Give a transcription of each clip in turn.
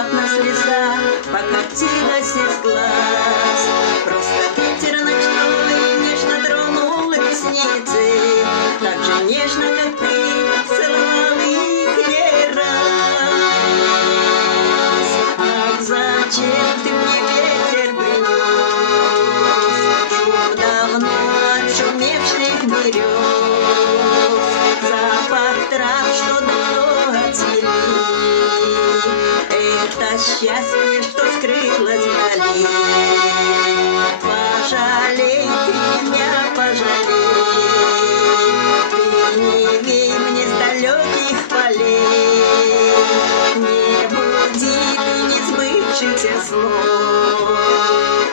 внезапно слеза покатилась из глаз. Просто ветер ночной нежно тронул ресницы, так же нежно, как ты целовал их не раз. Ах, зачем ты мне ветер принес? Шум давно отшумевших берез, запах трав, что давно отцвели. Это счастье, что скрылось вдали. Пожалей ты меня, пожалей. Ты не вей мне с далеких полей. Не буди ты несбывшихся снов,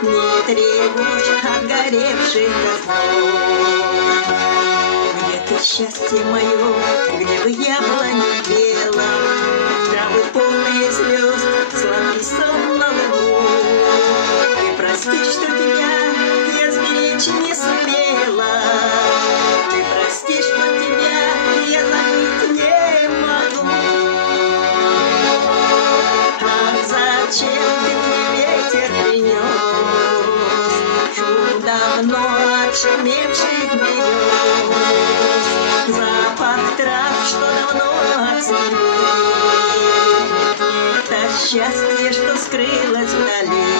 не тревожь отгоревших тосков. Где ты, счастье мое, где бы я была не пела, травы полные слез, сладкий сон на лугу. Ты прости, что тебя я сберечь не сумела. Ты прости, что тебя я забыть не могу. Ах, зачем ты мне ветер принес? Шум давно отшумевших берез, запах трав, что давно отцвели. Это счастье, что скрылось вдали.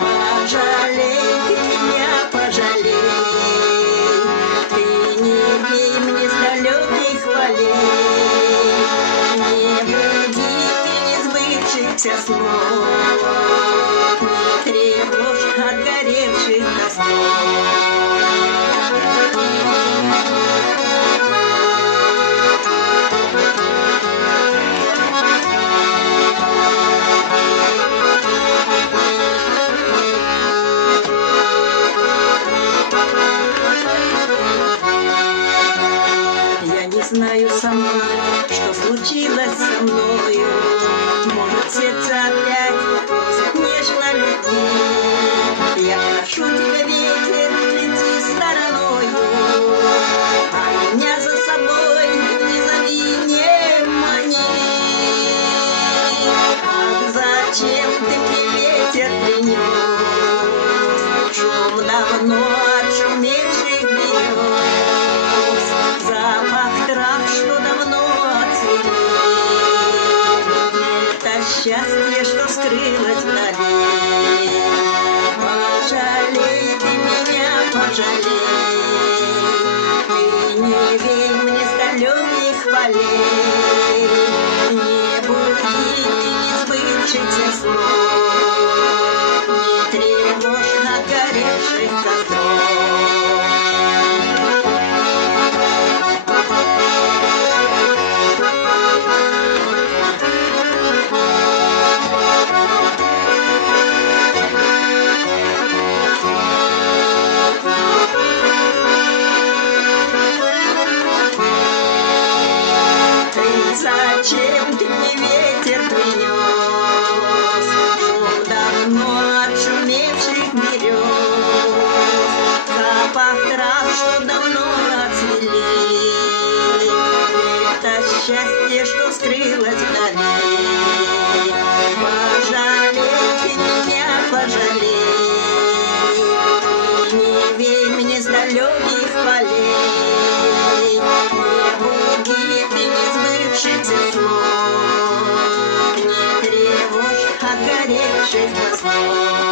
Пожалей ты меня, пожалей. Ты не вей мне с далеких полей. Не буди ты несбывшихся снов, не тревожь отгоревших тосков. Знаю сама, что случилось со мною. Может, сердце опять просит нежно любви. Я прошу тебя, ветер, лети стороною, а меня за собой не зови, не мани. Ах, зачем ты мне ветер принес? Шум давно отшумевших берез, запах трав, что давно отцвели. Это счастье, что скрылось вдали. Пожалей ты меня, пожалей. Ты не вей мне с далеких полей. Не буди ты несбывшихся снов, не тревожь отгоревших тосков. Зачем ты мне ветер принес? Шум давно отшумевших берез, запах трав, что давно отцвели. Это счастье, что скрылось вдали. Пожалей ты меня, пожалей. Не вей мне с далеких полей. Не буди ты несбывшихся снов, не тревожь отгоревших тосков.